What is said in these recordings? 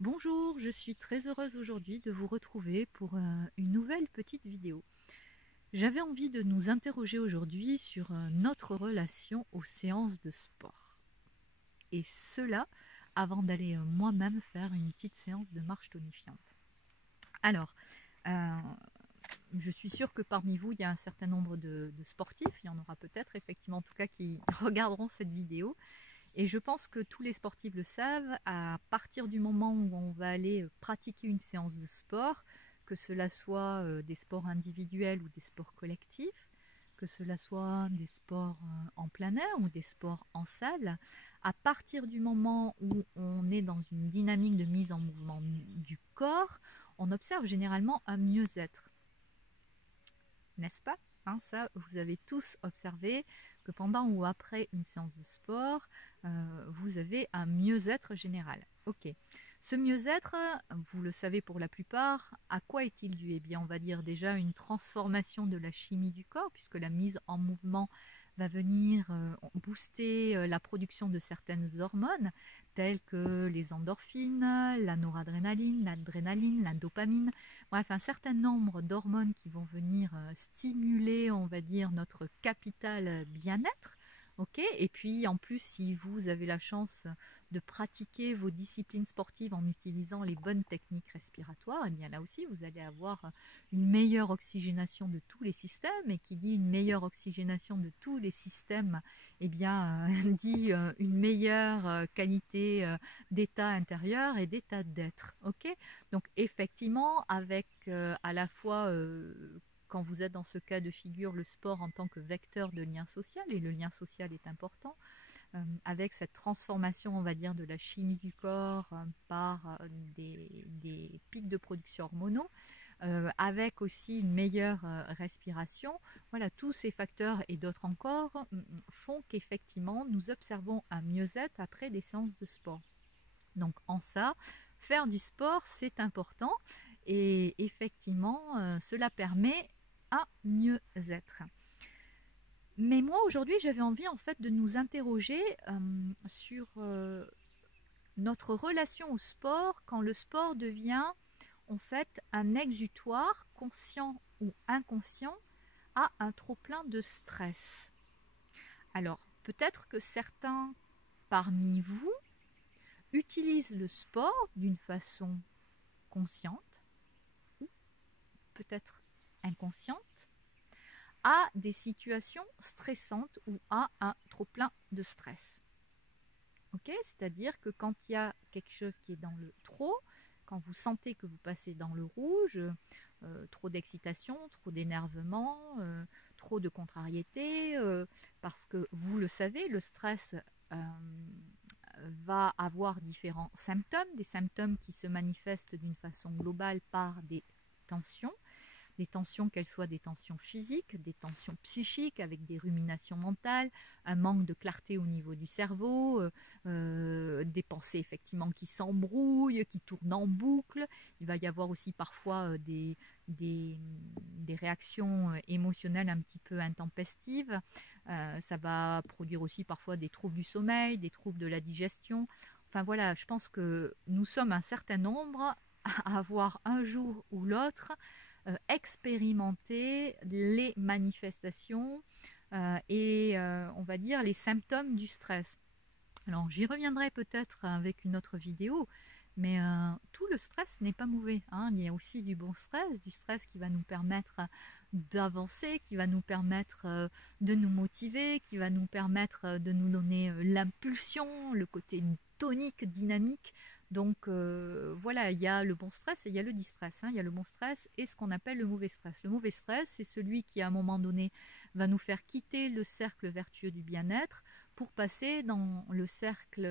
Bonjour, je suis très heureuse aujourd'hui de vous retrouver pour une nouvelle petite vidéo. J'avais envie de nous interroger aujourd'hui sur notre relation aux séances de sport. Et cela avant d'aller moi-même faire une petite séance de marche tonifiante. Alors, euh, je suis sûre que parmi vous, il y a un certain nombre de sportifs, il y en aura peut-être effectivement en tout cas qui regarderont cette vidéo. Et je pense que tous les sportifs le savent, à partir du moment où on va aller pratiquer une séance de sport, que cela soit des sports individuels ou des sports collectifs, que cela soit des sports en plein air ou des sports en salle, à partir du moment où on est dans une dynamique de mise en mouvement du corps, on observe généralement un mieux-être. N'est-ce pas? Ça, vous avez tous observé que pendant ou après une séance de sport, vous avez un mieux-être général. Ok. Ce mieux-être, vous le savez pour la plupart, à quoi est-il dû? Eh bien, on va dire déjà une transformation de la chimie du corps, puisque la mise en mouvement va venir booster la production de certaines hormones, telles que les endorphines, la noradrénaline, l'adrénaline, la dopamine, bref, un certain nombre d'hormones qui vont venir stimuler, on va dire, notre capital bien-être. Ok, et puis en plus, si vous avez la chance de pratiquer vos disciplines sportives en utilisant les bonnes techniques respiratoires, et bien là aussi, vous allez avoir une meilleure oxygénation de tous les systèmes. Et qui dit une meilleure oxygénation de tous les systèmes, eh bien, dit une meilleure qualité d'état intérieur et d'état d'être. Ok, donc effectivement, avec à la fois quand vous êtes dans ce cas de figure, le sport en tant que vecteur de lien social, et le lien social est important, avec cette transformation, on va dire, de la chimie du corps par des pics de production hormonaux, avec aussi une meilleure respiration. Voilà, tous ces facteurs et d'autres encore font qu'effectivement, nous observons un mieux-être après des séances de sport. Donc en ça, faire du sport, c'est important et effectivement, cela permet un mieux-être. Mais moi aujourd'hui, j'avais envie en fait de nous interroger sur notre relation au sport quand le sport devient en fait un exutoire conscient ou inconscient à un trop-plein de stress. Alors, peut-être que certains parmi vous utilisent le sport d'une façon consciente ou peut-être inconsciente à des situations stressantes ou à un trop-plein de stress. Ok, c'est-à-dire que quand il y a quelque chose qui est dans le trop, quand vous sentez que vous passez dans le rouge, trop d'excitation, trop d'énervement, trop de contrariété, parce que vous le savez, le stress va avoir différents symptômes, des symptômes qui se manifestent d'une façon globale par tensions, des tensions, qu'elles soient des tensions physiques, des tensions psychiques avec des ruminations mentales, un manque de clarté au niveau du cerveau, des pensées effectivement qui s'embrouillent, qui tournent en boucle. Il va y avoir aussi parfois des réactions émotionnelles un petit peu intempestives. Ça va produire aussi parfois des troubles du sommeil, des troubles de la digestion. Enfin voilà, je pense que nous sommes un certain nombre à avoir un jour ou l'autre expérimenter les manifestations on va dire les symptômes du stress. Alors j'y reviendrai peut-être avec une autre vidéo, mais tout le stress n'est pas mauvais. Il y a aussi du bon stress, du stress qui va nous permettre d'avancer, qui va nous permettre de nous motiver, qui va nous permettre de nous donner l'impulsion, le côté tonique, dynamique. Donc voilà, il y a le bon stress et il y a le distress. Il y a le bon stress et ce qu'on appelle le mauvais stress. Le mauvais stress, c'est celui qui à un moment donné va nous faire quitter le cercle vertueux du bien-être pour passer dans le cercle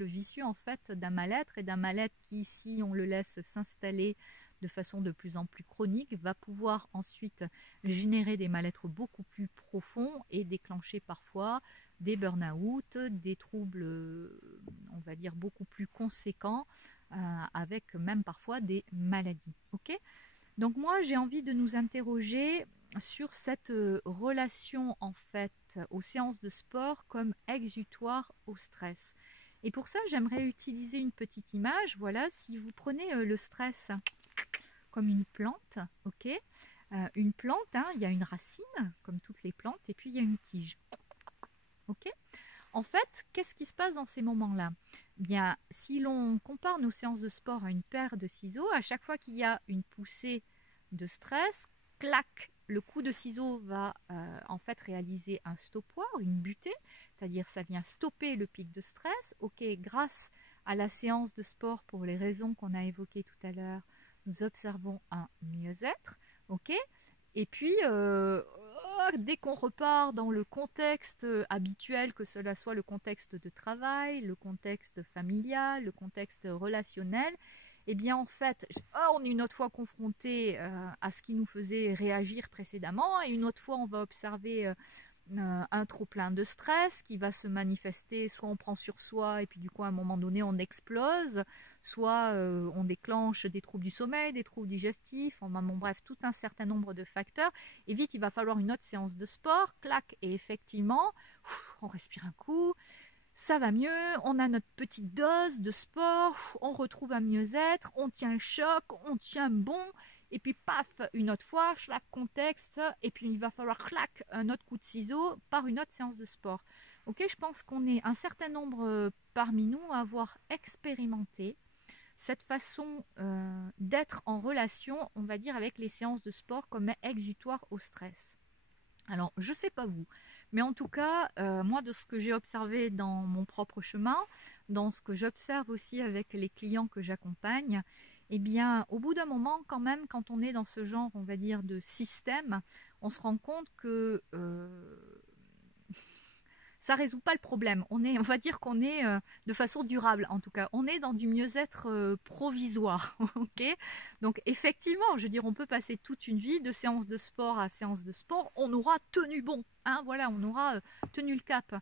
vicieux en fait d'un mal-être, et d'un mal-être qui, si on le laisse s'installer de façon de plus en plus chronique, va pouvoir ensuite générer des mal-être beaucoup plus profonds et déclencher parfois des burn-out, des troubles, on va dire, beaucoup plus conséquents, avec même parfois des maladies. Ok ? Donc moi, j'ai envie de nous interroger sur cette relation en fait aux séances de sport comme exutoire au stress. Et pour ça, j'aimerais utiliser une petite image. Voilà, si vous prenez le stress comme une plante, ok, une plante, hein, il y a une racine, comme toutes les plantes, et puis il y a une tige. Ok. En fait, qu'est-ce qui se passe dans ces moments-là? Bien, si l'on compare nos séances de sport à une paire de ciseaux, à chaque fois qu'il y a une poussée de stress, clac, le coup de ciseau va en fait réaliser un stoppoir, une butée, c'est-à-dire ça vient stopper le pic de stress. Ok, grâce à la séance de sport, pour les raisons qu'on a évoquées tout à l'heure, nous observons un mieux-être. Ok, et puis dès qu'on repart dans le contexte habituel, que cela soit le contexte de travail, le contexte familial, le contexte relationnel, eh bien en fait, on est une autre fois confronté à ce qui nous faisait réagir précédemment, et une autre fois on va observer un trop plein de stress qui va se manifester, soit on prend sur soi et puis du coup à un moment donné on explose, soit on déclenche des troubles du sommeil, des troubles digestifs, enfin bon bref, tout un certain nombre de facteurs, et vite il va falloir une autre séance de sport, clac, et effectivement, on respire un coup, ça va mieux, on a notre petite dose de sport, on retrouve un mieux-être, on tient le choc, on tient bon, et puis paf, une autre fois, clac, contexte, et puis il va falloir clac, un autre coup de ciseau par une autre séance de sport. Ok, je pense qu'on est un certain nombre parmi nous à avoir expérimenté cette façon d'être en relation, on va dire, avec les séances de sport comme exutoire au stress. Alors, je ne sais pas vous, mais en tout cas, moi, de ce que j'ai observé dans mon propre chemin, dans ce que j'observe aussi avec les clients que j'accompagne, eh bien, au bout d'un moment, quand même, quand on est dans ce genre, on va dire, de système, on se rend compte que ça résout pas le problème. On va dire qu'on est de façon durable, en tout cas. On est dans du mieux-être provisoire, ok. Donc effectivement, je veux dire, on peut passer toute une vie de séance de sport à séance de sport. On aura tenu bon, hein, voilà, on aura tenu le cap.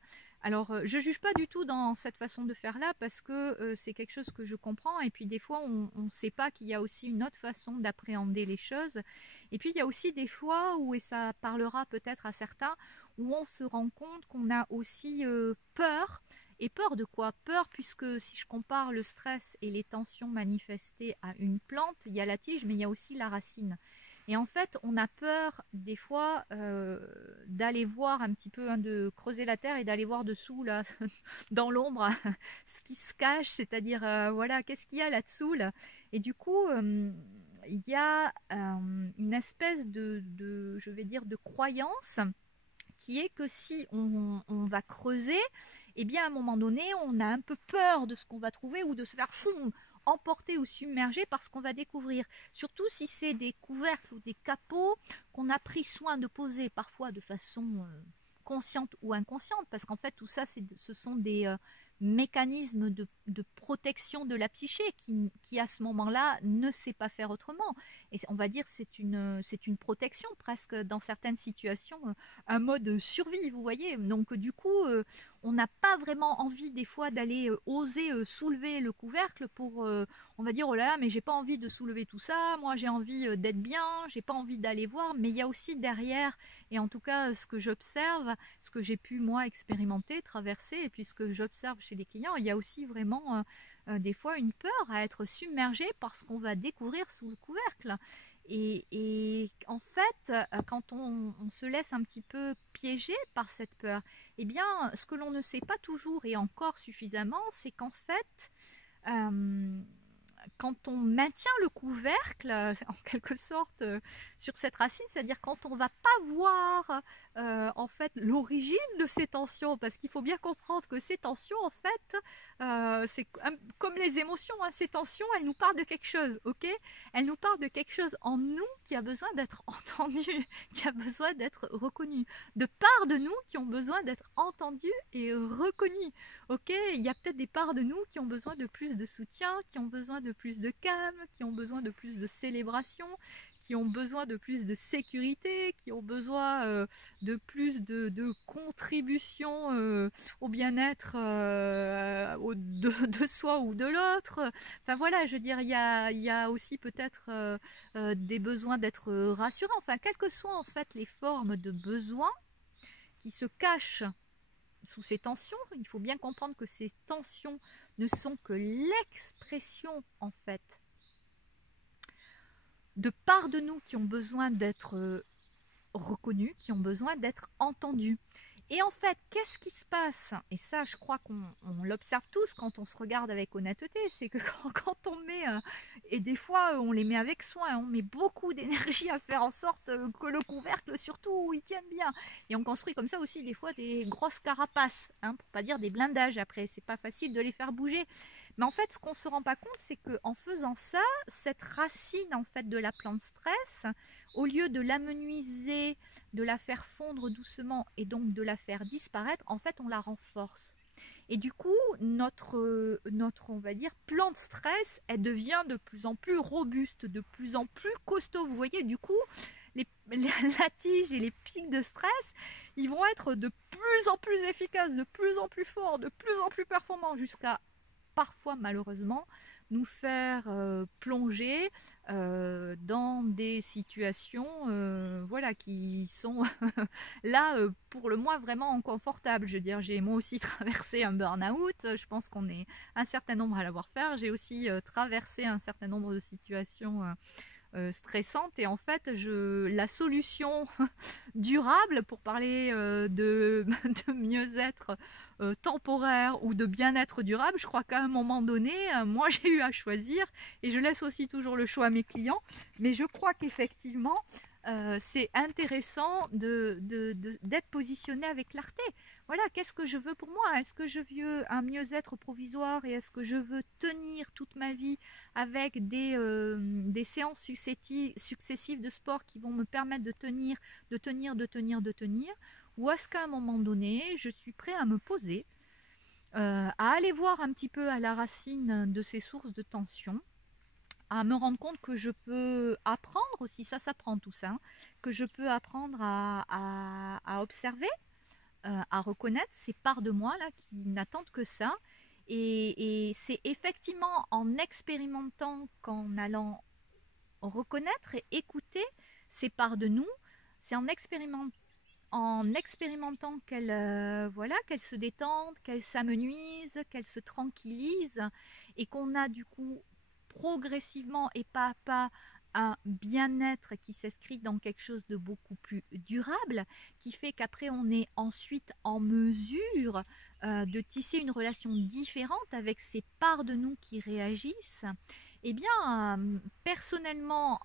Alors, je juge pas du tout dans cette façon de faire là parce que c'est quelque chose que je comprends. Et puis des fois, on ne sait pas qu'il y a aussi une autre façon d'appréhender les choses. Et puis il y a aussi des fois où, et ça parlera peut-être à certains, où on se rend compte qu'on a aussi peur. Et peur de quoi? Peur puisque si je compare le stress et les tensions manifestées à une plante, il y a la tige mais il y a aussi la racine. Et en fait, on a peur des fois d'aller voir un petit peu, hein, de creuser la terre et d'aller voir dessous, là, dans l'ombre, ce qui se cache, c'est-à-dire, voilà, qu'est-ce qu'il y a là-dessous, là. Et du coup, il y a une espèce je vais dire, de croyance qui est que si on va creuser, eh bien à un moment donné, on a un peu peur de ce qu'on va trouver ou de se faire emporter ou submerger par ce qu'on va découvrir. Surtout si c'est des couvercles ou des capots qu'on a pris soin de poser parfois de façon consciente ou inconsciente, parce qu'en fait tout ça, ce sont des mécanismes de protection de la psyché qui à ce moment-là ne sait pas faire autrement. Et on va dire c'est une protection presque dans certaines situations, un mode survie, vous voyez. Donc du coup, on n'a pas vraiment envie des fois d'aller oser soulever le couvercle pour, on va dire, oh là là, mais j'ai pas envie de soulever tout ça, moi j'ai envie d'être bien, j'ai pas envie d'aller voir, mais il y a aussi derrière, et en tout cas ce que j'observe, ce que j'ai pu moi expérimenter, traverser, et puis ce que j'observe chez les clients, il y a aussi vraiment des fois une peur à être submergé par ce qu'on va découvrir sous le couvercle. Et en fait, quand on se laisse un petit peu piéger par cette peur, eh bien, ce que l'on ne sait pas toujours et encore suffisamment, c'est qu'en fait, quand on maintient le couvercle, en quelque sorte, sur cette racine, c'est-à-dire quand on ne va pas voir en fait l'origine de ces tensions, parce qu'il faut bien comprendre que ces tensions, en fait, c'est comme les émotions, hein, ces tensions, elles nous parlent de quelque chose, ok? Elles nous parlent de quelque chose en nous qui a besoin d'être entendu, qui a besoin d'être reconnu, de parts de nous qui ont besoin d'être entendues et reconnues, ok? Il y a peut-être des parts de nous qui ont besoin de plus de soutien, qui ont besoin de plus de calme, qui ont besoin de plus de célébration, qui ont besoin de plus de sécurité, qui ont besoin de plus de contribution au bien-être de soi ou de l'autre. Enfin voilà, je veux dire, il y a aussi peut-être des besoins d'être rassurant. Enfin, quelles que soient en fait les formes de besoins qui se cachent sous ces tensions. Il faut bien comprendre que ces tensions ne sont que l'expression, en fait, de parts de nous qui ont besoin d'être reconnus, qui ont besoin d'être entendus. Et en fait, qu'est-ce qui se passe? Et ça, je crois qu'on l'observe tous quand on se regarde avec honnêteté, c'est que quand on met, et des fois on les met avec soin, on met beaucoup d'énergie à faire en sorte que le couvercle surtout, il tienne bien. Et on construit comme ça aussi des fois des grosses carapaces, hein, pour pas dire des blindages après, c'est pas facile de les faire bouger. Mais en fait, ce qu'on se rend pas compte, c'est qu'en faisant ça, cette racine en fait de la plante stress, au lieu de l'amenuiser, de la faire fondre doucement et donc de la faire disparaître, en fait on la renforce. Et du coup, notre on va dire, plante stress, elle devient de plus en plus robuste, de plus en plus costaud. Vous voyez, du coup, la tige et les pics de stress, ils vont être de plus en plus efficaces, de plus en plus forts, de plus en plus performants, jusqu'à parfois malheureusement nous faire plonger dans des situations voilà, qui sont là pour le moins vraiment inconfortables. Je veux dire, j'ai moi aussi traversé un burn-out, je pense qu'on est un certain nombre à l'avoir fait. J'ai aussi traversé un certain nombre de situations stressante, et en fait la solution durable, pour parler de mieux-être temporaire ou de bien-être durable, je crois qu'à un moment donné, moi j'ai eu à choisir, et je laisse aussi toujours le choix à mes clients, mais je crois qu'effectivement c'est intéressant d'être positionné avec clarté. Voilà, qu'est-ce que je veux pour moi? Est-ce que je veux un mieux-être provisoire, et est-ce que je veux tenir toute ma vie avec des séances successives de sport qui vont me permettre de tenir, ou est-ce qu'à un moment donné, je suis prêt à me poser, à aller voir un petit peu à la racine de ces sources de tension, à me rendre compte que je peux apprendre aussi, ça s'apprend tout ça, hein, que je peux apprendre à observer, à reconnaître ces parts de moi là qui n'attendent que ça. Et c'est effectivement en expérimentant qu'en allant reconnaître et écouter ces parts de nous, c'est en expérimentant qu'elles voilà, qu'elles se détendent, qu'elles s'amenuisent, qu'elles se tranquillisent, et qu'on a du coup progressivement et pas à pas un bien-être qui s'inscrit dans quelque chose de beaucoup plus durable, qui fait qu'après on est ensuite en mesure de tisser une relation différente avec ces parts de nous qui réagissent. Eh bien, personnellement,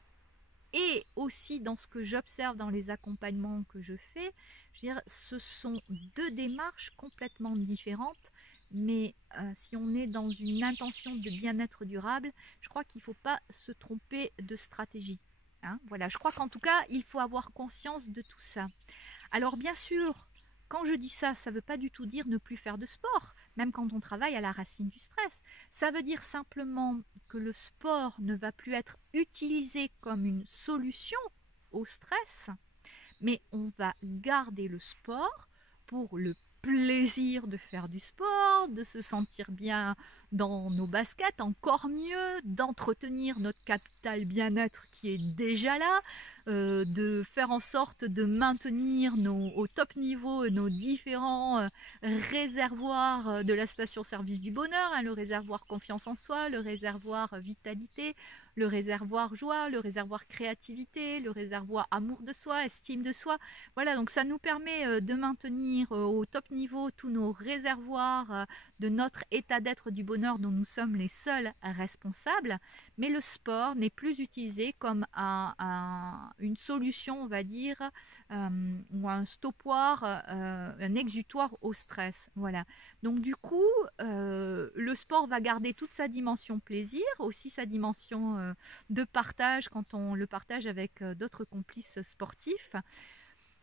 et aussi dans ce que j'observe dans les accompagnements que je fais, je veux dire, ce sont deux démarches complètement différentes. Mais si on est dans une intention de bien-être durable, je crois qu'il ne faut pas se tromper de stratégie. Hein, voilà, je crois qu'en tout cas, il faut avoir conscience de tout ça. Alors bien sûr, quand je dis ça, ça ne veut pas du tout dire ne plus faire de sport, même quand on travaille à la racine du stress. Ça veut dire simplement que le sport ne va plus être utilisé comme une solution au stress, mais on va garder le sport pour le plaisir de faire du sport, de se sentir bien dans nos baskets, encore mieux, d'entretenir notre capital bien-être qui est déjà là, de faire en sorte de maintenir au top niveau nos différents réservoirs de la station-service du bonheur, hein, le réservoir confiance en soi, le réservoir vitalité, le réservoir joie, le réservoir créativité, le réservoir amour de soi, estime de soi. Voilà, donc ça nous permet de maintenir au top niveau tous nos réservoirs de notre état d'être du bonheur dont nous sommes les seuls responsables. Mais le sport n'est plus utilisé comme une solution, on va dire, ou un stoppoir, un exutoire au stress. Voilà. Donc du coup, le sport va garder toute sa dimension plaisir, aussi sa dimension de partage quand on le partage avec d'autres complices sportifs.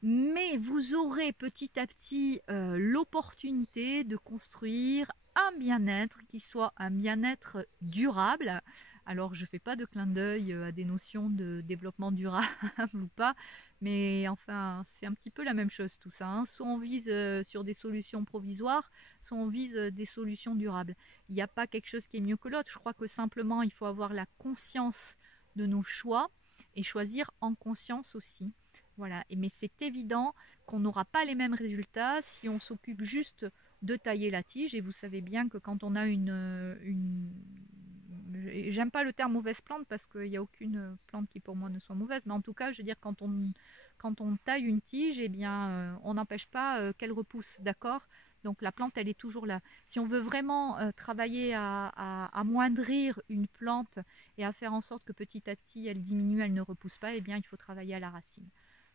Mais vous aurez petit à petit l'opportunité de construire un bien-être qui soit un bien-être durable. Alors je ne fais pas de clin d'œil à des notions de développement durable ou pas, mais enfin c'est un petit peu la même chose tout ça, hein. Soit on vise sur des solutions provisoires, soit on vise des solutions durables. Il n'y a pas quelque chose qui est mieux que l'autre. Je crois que simplement il faut avoir la conscience de nos choix et choisir en conscience aussi. Voilà, mais c'est évident qu'on n'aura pas les mêmes résultats si on s'occupe juste de tailler la tige. Et vous savez bien que quand on a j'aime pas le terme mauvaise plante parce qu'il n'y a aucune plante qui pour moi ne soit mauvaise, mais en tout cas, je veux dire, quand on taille une tige, eh bien, on n'empêche pas qu'elle repousse, d'accord? Donc la plante, elle est toujours là. Si on veut vraiment travailler à amoindrir une plante et à faire en sorte que petit à petit, elle diminue, elle ne repousse pas, eh bien, il faut travailler à la racine.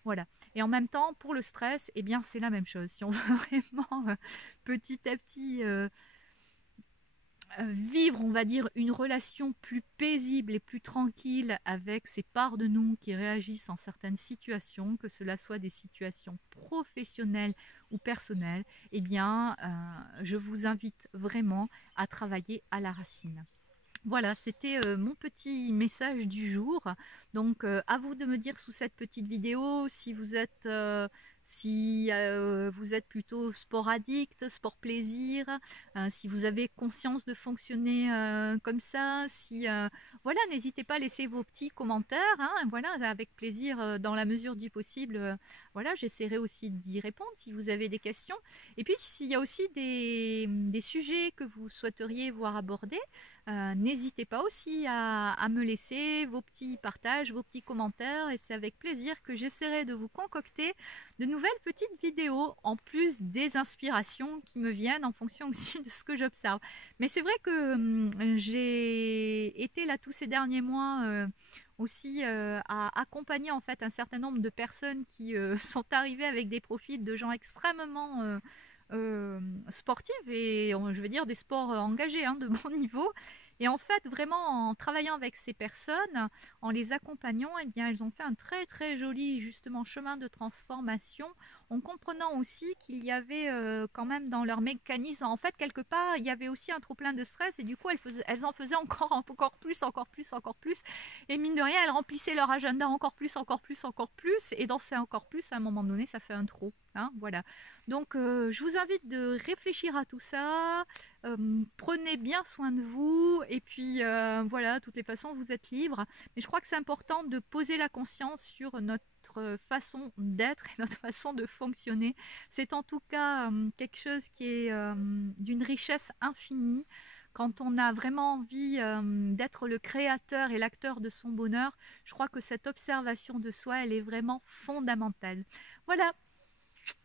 Voilà. Et en même temps, pour le stress, eh bien, c'est la même chose. Si on veut vraiment petit à petit vivre, on va dire, une relation plus paisible et plus tranquille avec ces parts de nous qui réagissent en certaines situations, que cela soit des situations professionnelles ou personnelles, eh bien, je vous invite vraiment à travailler à la racine. Voilà, c'était mon petit message du jour. Donc, à vous de me dire sous cette petite vidéo si vous êtes plutôt sport addict, sport plaisir, si vous avez conscience de fonctionner comme ça. Voilà, n'hésitez pas à laisser vos petits commentaires. Hein, voilà, avec plaisir, dans la mesure du possible. Voilà, j'essaierai aussi d'y répondre si vous avez des questions. Et puis, s'il y a aussi des sujets que vous souhaiteriez voir abordés, n'hésitez pas aussi à me laisser vos petits partages, vos petits commentaires, et c'est avec plaisir que j'essaierai de vous concocter de nouvelles petites vidéos, en plus des inspirations qui me viennent en fonction aussi de ce que j'observe. Mais c'est vrai que j'ai été là tous ces derniers mois aussi à accompagner en fait un certain nombre de personnes qui sont arrivées avec des profils de gens extrêmement sportives et je veux dire des sports engagés de bon niveau. Et en fait, vraiment, en travaillant avec ces personnes, en les accompagnant, eh bien, elles ont fait un très très joli justement chemin de transformation, en comprenant aussi qu'il y avait quand même dans leur mécanisme, en fait, quelque part, il y avait aussi un trop plein de stress et du coup, elles en faisaient encore plus, encore plus, encore plus. Et mine de rien, elles remplissaient leur agenda encore plus, encore plus, encore plus. Et dans ces encore plus, à un moment donné, ça fait un trop. Hein, voilà. Donc, je vous invite de réfléchir à tout ça. Prenez bien soin de vous et puis voilà, de toutes les façons vous êtes libre, mais je crois que c'est important de poser la conscience sur notre façon d'être et notre façon de fonctionner. C'est en tout cas quelque chose qui est d'une richesse infinie. Quand on a vraiment envie d'être le créateur et l'acteur de son bonheur, je crois que cette observation de soi, elle est vraiment fondamentale. Voilà.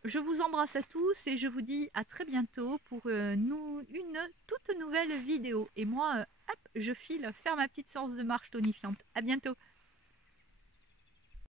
Je vous embrasse à tous et je vous dis à très bientôt pour une toute nouvelle vidéo. Et moi, hop, je file faire ma petite séance de marche tonifiante. À bientôt.